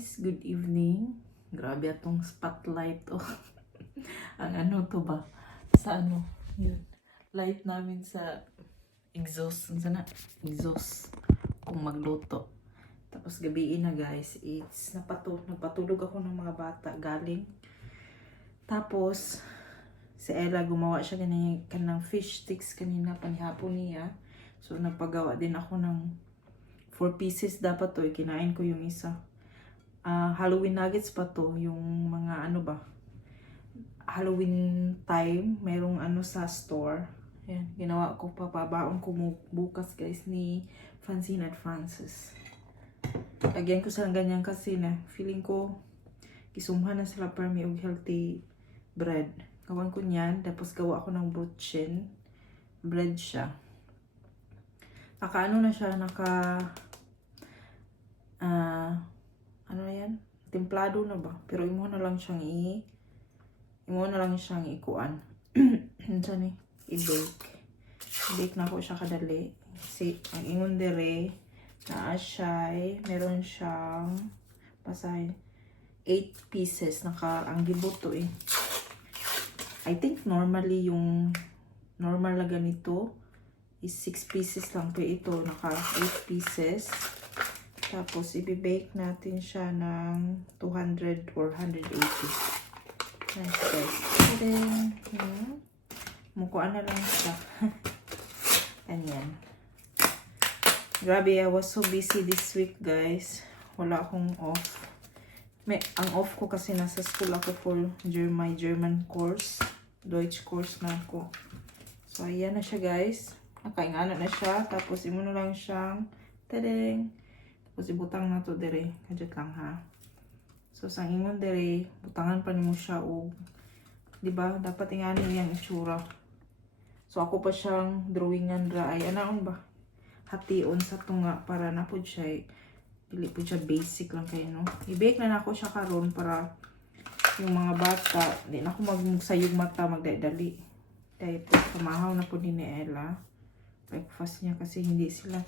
guys, good evening. Grabe atong spotlight oh. Ang ano to ba? Sa ano? Yun. Light namin sa exhaust. Sana exhaust kung magluto. Tapos gabiin na guys, it's napatulog ako ng mga bata galing. Tapos si Ella gumawa siya kanang fish sticks kanina panihapon niya. So nagpagawa din ako ng 4 pieces dapat to, kinain ko yung isa. Halloween nuggets pa to, yung mga ano ba, Halloween time, merong ano sa store. Yan, ginawa ko papabaon ko bukas guys ni Francine at Francis. Lagyan ko sa ganyan kasi na feeling ko kisumhan na sila permi og healthy bread. Gawan ko niyan, tapos gawa ko ng broochen bread siya. Naka ano na siya, ano yan? Templado na ba? Pero imo na lang siyang ikuan. Ano ni? I-bake. I-bake na ko siya kadali. Kasi ang ingon dire na asyay, meron siyang basahin 8 pieces ang gibuto eh. I think normally yung normal na ganito is 6 pieces lang, pero ito naka 8 pieces. Tapos i-bake natin siya ng 200 or 180. Nice guys. And then mukuan na lang siya. Ganyan. Grabe, I was so busy this week guys. Wala akong off. Ang off ko kasi nasa school ako for my German course. Deutsch course na ako. So ayan na siya guys. Nakaingana na siya. Tapos imo na lang siyang tadeng. Tapos ibutang na to dire. Kadjut lang ha. So sang ingon dire, butangan pa nimo siya og di ba? Dapat ingani yang itsura. So ako pa siyang drawingan ra ay anaon ba? Hation sa tunga para na pud siya dili pud siya basic lang kayo no. I-bake na nako siya karon para yung mga bata di na ako magsayog mata magdadali. Dahil po kamahaw na po ni Ella. Breakfast niya kasi hindi sila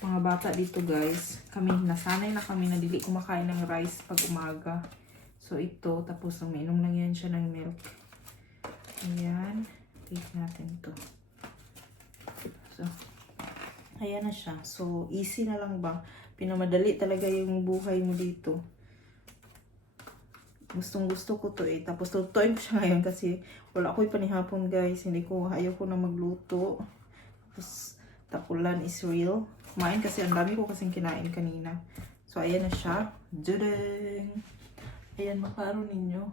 mga bata dito guys. Nasanay na kami na dili kumakain ng rice pag umaga. So ito, tapos uminom lang yan siya ng milk. Ayan. Eat natin to. So, ayan na siya. So, easy na lang ba? Pinamadali talaga yung buhay mo dito. Gustong gusto ko to eh. Tapos tutuin ko siya ngayon kasi wala ako'y panihapon guys. Ayaw ko na magluto. Tapos tapulan is real. Kumain kasi ang dami ko kasing kinain kanina. So ayan na siya. Dudeng! Ayan, makaroon ninyo.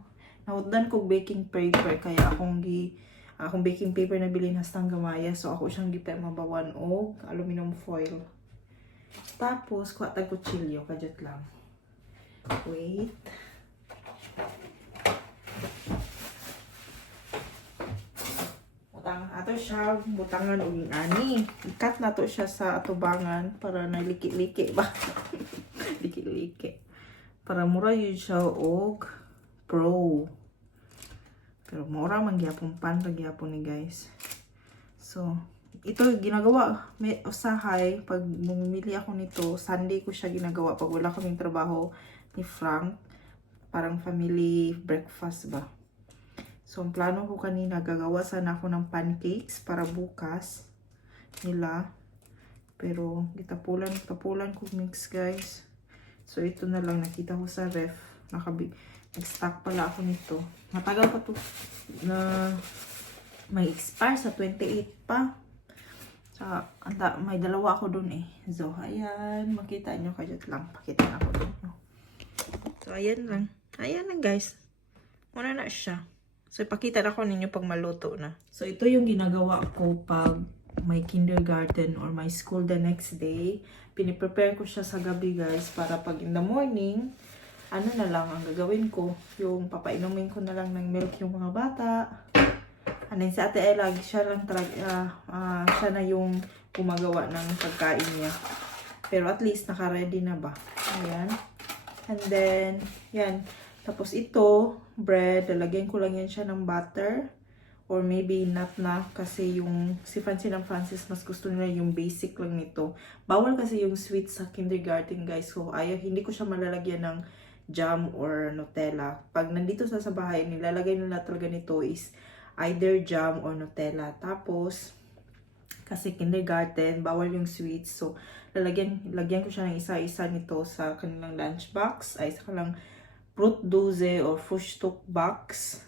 Nahudan ko baking paper kaya akong baking paper na bilhin hastang gamaya. So ako siyang mabawan og aluminum foil. Tapos kuha tag kutsilyo kadjut lang. Wait. Ato siya butangan og ani. Ikat na to siya sa atubangan para naliki-liki ba. Liki-liki. Para mura yun siya og pro. Pero mura man gyapon pan gyapon ni guys. So, ito ginagawa may usahay pag bumili ako nito, Sunday ko siya ginagawa pag wala kaming trabaho ni Frank. Parang family breakfast ba. So, ang plano ko kanina, gagawa sana ako ng pancakes para bukas nila. Pero, tapulan ko mix, guys. So, ito na lang. Nakita ko sa ref. Nag-stock pala ako nito. Matagal pa to na may expire sa 28 pa. Sa, may dalawa ako dun eh. So, ayan. Makita nyo kayo lang. Pakita na ako dun. So, ayan lang. Ayan lang, guys. Muna na siya. So, ipakita na ko ninyo pag maluto na. So, ito yung ginagawa ko pag may kindergarten or my school the next day. Piniprepare ko siya sa gabi, guys, para pag in the morning, ano na lang ang gagawin ko. Yung papainumin ko na lang ng milk yung mga bata. And then, sa Ate Ella, siya na yung gumagawa ng pagkain niya. Pero at least, naka-ready na ba? Ayan. And then, yan. Tapos ito, bread, lalagyan ko lang yan siya ng butter. Or maybe not na kasi yung si Francine and Francis mas gusto nila yung basic lang nito. Bawal kasi yung sweet sa kindergarten guys. So hindi ko siya malalagyan ng jam or Nutella. Pag nandito sa bahay, nilalagay nila talaga nito is either jam or Nutella. Tapos, kasi kindergarten, bawal yung sweets. So, lagyan ko siya ng isa-isa nito sa kanilang lunchbox, ay sa kanilang fruit dose or Fruchtstück box.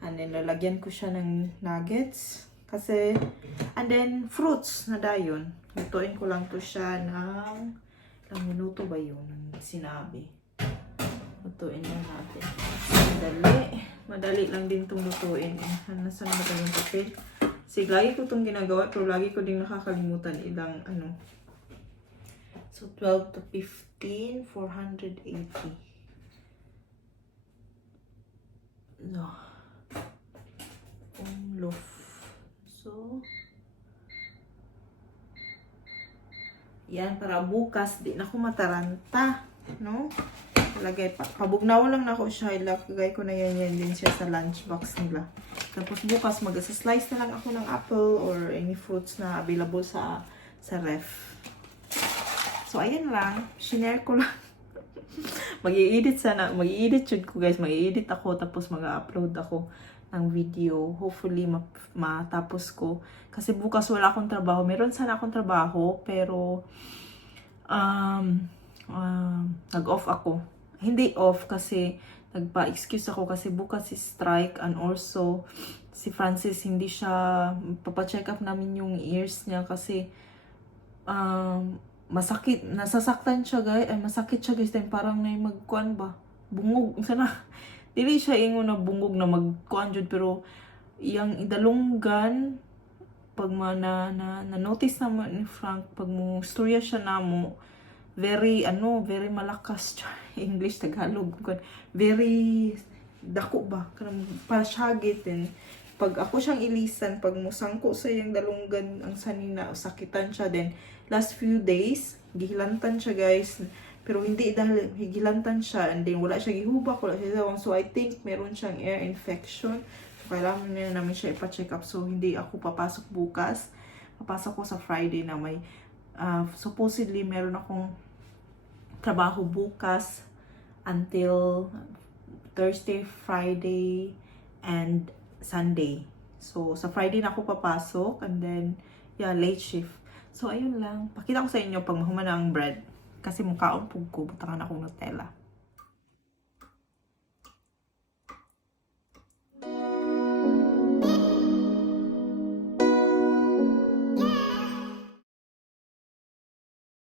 And then, lalagyan ko siya ng nuggets. Kasi, and then, fruits na dayon. Lutuin ko lang to siya ng, ilang minuto ba yun? Ang sinabi. Lutuin lang natin. Madali lang din itong lutuin. Nasaan ba ito yung papel? Kasi lagi ko itong ginagawa, pero lagi ko din nakakalimutan ilang ano. So, 12 to 15, 480. No. Loaf. So, yan, para bukas, di na ako mataranta. No? Ilagay pa. Pabugnaw lang na ako siya. Ilagay ko na yan din siya sa lunchbox nila. Tapos bukas, mag-slice na lang ako ng apple or any fruits na available sa ref. So, ayan lang. Shinare ko lang. Mag-i-edit sana. Mag-i-edit yun ko, guys. Mag-i-edit ako. Tapos mag-upload ako ng video. Hopefully, matapos ko. Kasi bukas wala akong trabaho. Meron sana akong trabaho. Pero, nag-off ako. Hindi off kasi nagpa-excuse ako kasi bukas si strike and also si Francis hindi siya papacheck up namin yung ears niya kasi masakit, nasasaktan siya guys, masakit siya guys, then parang may magkuan ba, bungog, sana, dili siya ingon na bungog na magkuan jud pero yung idalunggan pag na-notice naman ni Frank pag mo storya siya namo very malakas English Tagalog very dako ba kanang pasyagit din pag ako siyang ilisan pag musangko sa iyang dalunggan ang sanina sakitan siya din last few days gihilantan siya guys pero hindi dahil higilantan siya and then wala siya gihubak wala siya sawang so I think meron siyang ear infection so kailangan na namin siya ipa-check up so hindi ako papasok bukas papasok ko sa Friday na may supposedly meron akong trabaho bukas until Thursday, Friday, and Sunday. So, sa Friday na ako papasok and then, yeah, late shift. So, ayun lang. Pakita ko sa inyo pag mahuman ang bread. Kasi mukhaon po ko, butangan akong Nutella.